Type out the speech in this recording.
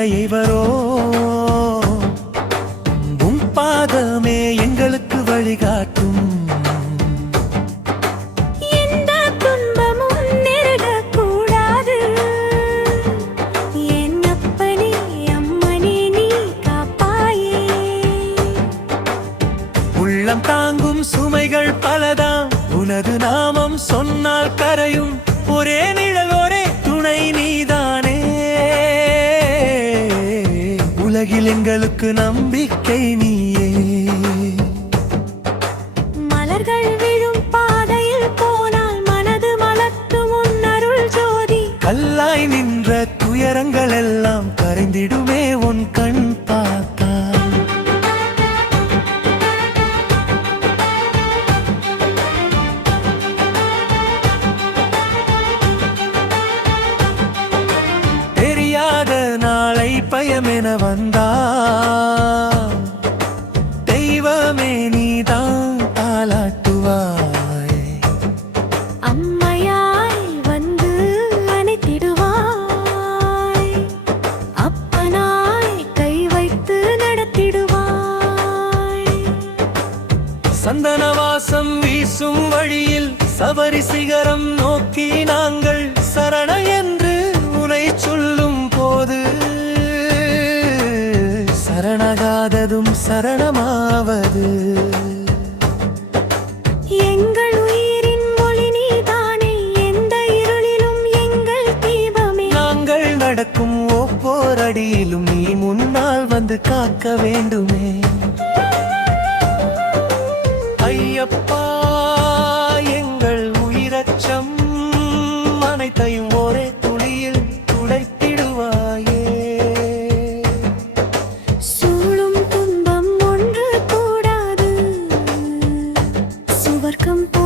மலையை வரோ உம் பாதமே எங்களுக்கு வழிகாட்டும். எந்த துன்பமும் நெருங்கக்கூடாது. என் அப்பனே அம்மனே நீ காப்பாயே. உள்ளம் தாங்கும் சுமைகள் பலதாம், உனது நாமம் சொன்னால் கரையும். ஒரே நிழல் ஒரே துணை நீதானே. உலகில் எங்களுக்கு நம்பிக்கை நீயே. மலர்கள் விழும் பாதையில் போனால் மனது மலர்த்தும் உன் அருள் ஜோதி. கல்லாய் நின்ற துயரங்கள் எல்லாம் கரைந்திடுமே உன் கண் பார்த்தால். தெரியாத நாளை பயமென வந்தா தெய்வமே நீதான் தாலாட்டுவாய். அம்மையாய் வந்து அணைத்திடுவாய். அப்பனாய் கை வைத்து நடத்திடுவாய். சந்தனவாசம் வீசும் வழியில் சபரி சிகரம் நோக்கி நாங்கள் சரண என்று உனை சொல்லும் போது சரணகாததும் சரணமாவது. எங்கள் உயிரின் மொழி நீதானே. எந்த இருளிலும் எங்கள் தீபமே. நாங்கள் நடக்கும் ஒவ்வொரு அடியிலும் நீ முன்னால் வந்து காக்க வேண்டுமே. ஐயப்பா எங்கள் உயிரச்சம் அனைத்தையும் ஒரே துளியில் துடைத்திடுவாயே. சூழும் துன்பம் ஒன்று கூடாது. சுவர்க்கம் போ